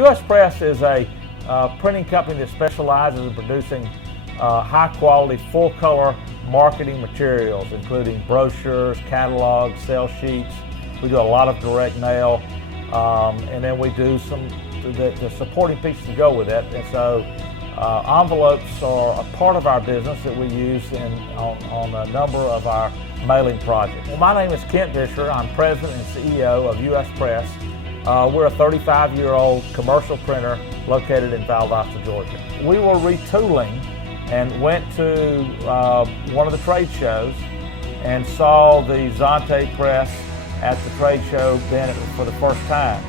U.S. Press is a printing company that specializes in producing high-quality, full-color marketing materials, including brochures, catalogs, sales sheets. We do a lot of direct mail, and then we do some the supporting pieces to go with it. And so envelopes are a part of our business that we use on a number of our mailing projects. Well, my name is Kent Disher. I'm president and CEO of U.S. Press. We're a 35-year-old commercial printer located in Valdosta, Georgia. We were retooling and went to one of the trade shows and saw the Zante press at the trade show then for the first time.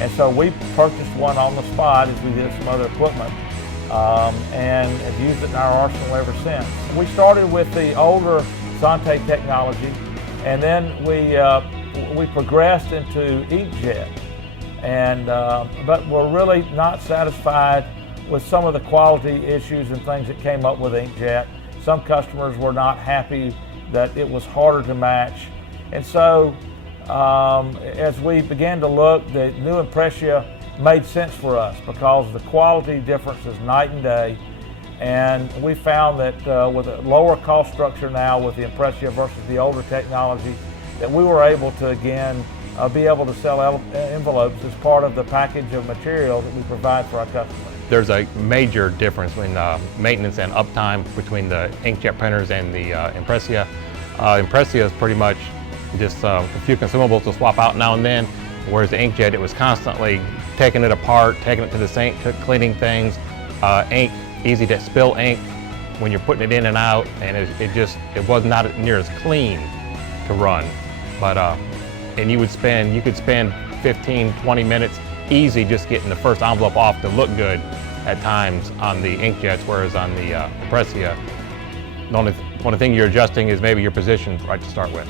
And so we purchased one on the spot as we did some other equipment and have used it in our arsenal ever since. We started with the older Zante technology, and then we progressed into inkjet. And but we're really not satisfied with some of the quality issues and things that came up with inkjet. Some customers were not happy that it was harder to match. And so as we began to look, the new Impressia made sense for us because the quality difference is night and day. And we found that with a lower cost structure now with the Impressia versus the older technology, that we were able to again be able to sell envelopes as part of the package of material that we provide for our customers. There's a major difference in maintenance and uptime between the inkjet printers and the Impressia. Impressia is pretty much just a few consumables to swap out now and then, whereas the inkjet, it was constantly taking it apart, taking it to the sink, cleaning things, ink, easy to spill ink when you're putting it in and out, and it was not near as clean to run. But and you could spend 15, 20 minutes easy just getting the first envelope off to look good at times on the inkjets, whereas on the Impressia, the only thing you're adjusting is maybe your position right to start with.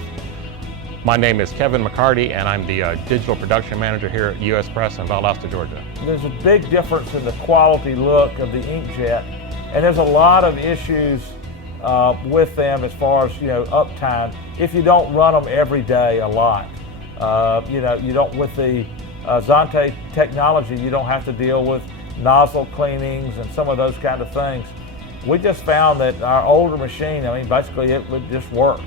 My name is Kevin McCarty, and I'm the digital production manager here at U.S. Press in Valdosta, Georgia. There's a big difference in the quality look of the inkjet, and there's a lot of issues with them as far as uptime. If you don't run them every day a lot, you don't with the Zante technology, you don't have to deal with nozzle cleanings and some of those kind of things. We just found that our older machine, basically it would just work.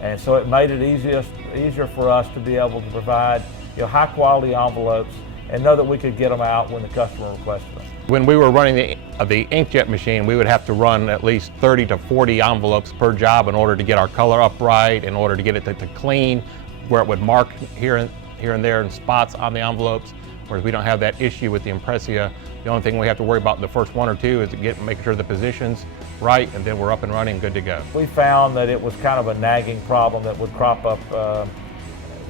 And so it made it easier for us to be able to provide high quality envelopes and know that we could get them out when the customer requested them. When we were running the inkjet machine, we would have to run at least 30 to 40 envelopes per job in order to get our color up right, in order to get it to clean, where it would mark here and there in spots on the envelopes, whereas we don't have that issue with the Impressia. The only thing we have to worry about in the first one or two is making sure the position's right, and then we're up and running, good to go. We found that it was kind of a nagging problem that would crop up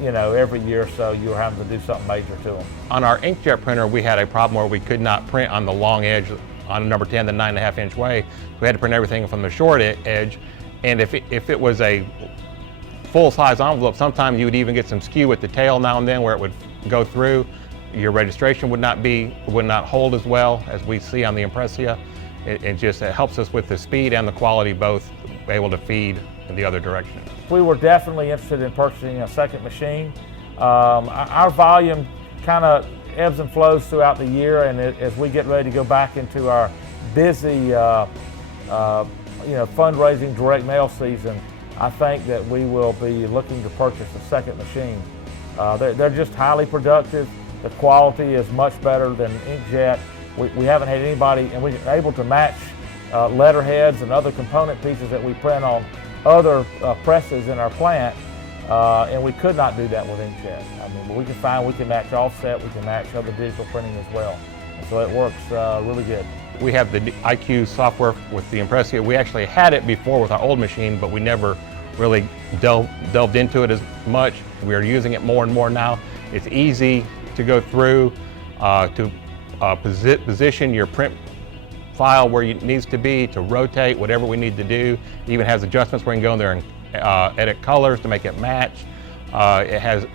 every year or so. You were having to do something major to them. On our inkjet printer, we had a problem where we could not print on the long edge on a number 10, the 9.5 inch way. We had to print everything from the short edge, and if it was a full-size envelope, sometimes you would even get some skew at the tail now and then where it would go through. Your registration would not hold as well as we see on the Impressia. It helps us with the speed and the quality, both able to feed in the other direction. We were definitely interested in purchasing a second machine. Our volume kind of ebbs and flows throughout the year, and as we get ready to go back into our busy fundraising direct mail season, I think that we will be looking to purchase a second machine. They're just highly productive. The quality is much better than inkjet. We haven't had anybody, and we're able to match letterheads and other component pieces that we print on other presses in our plant, and we could not do that with inkjet. But we can match offset, we can match other digital printing as well. And so it works really good. We have the iQueue software with the Impressia. We actually had it before with our old machine, but we never really delved into it as much. We are using it more and more now. It's easy to go through to position your print file where it needs to be, to rotate, whatever we need to do. It even has adjustments where you can go in there and edit colors to make it match. It has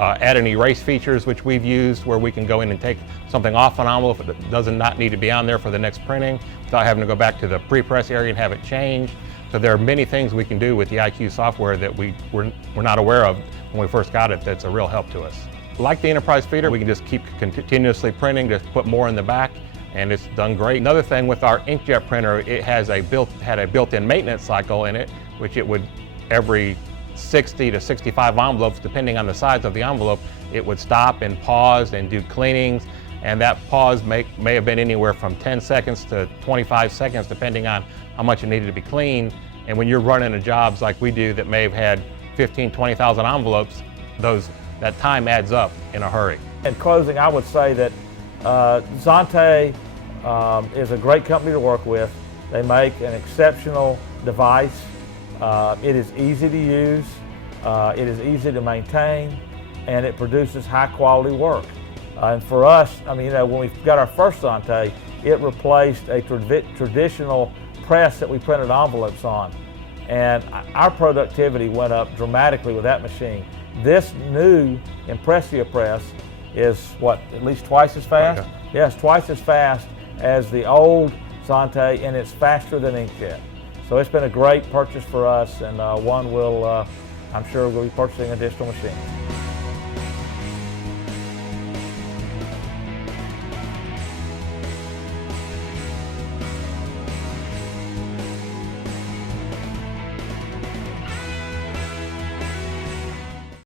add and erase features, which we've used, where we can go in and take something off an envelope if it does not need to be on there for the next printing without having to go back to the pre-press area and have it changed. So there are many things we can do with the iQueue software that we were not aware of when we first got it that's a real help to us. Like the enterprise feeder, we can just keep continuously printing, just put more in the back, and it's done great. Another thing with our inkjet printer, it had a built-in maintenance cycle in it, which it would, every 60 to 65 envelopes, depending on the size of the envelope, it would stop and pause and do cleanings. And that pause may have been anywhere from 10 seconds to 25 seconds, depending on how much it needed to be cleaned. And when you're running a jobs like we do that may have had 15, 20,000 envelopes, that time adds up in a hurry. In closing, I would say that Zante is a great company to work with. They make an exceptional device. It is easy to use, it is easy to maintain, and it produces high quality work. And for us, I mean, when we got our first Zante, it replaced a traditional press that we printed envelopes on. And our productivity went up dramatically with that machine. This new Impressia press is what, at least twice as fast? Okay. Yes, twice as fast as the old Zante, and it's faster than inkjet. So it's been a great purchase for us, and one I'm sure we'll be purchasing additional machines.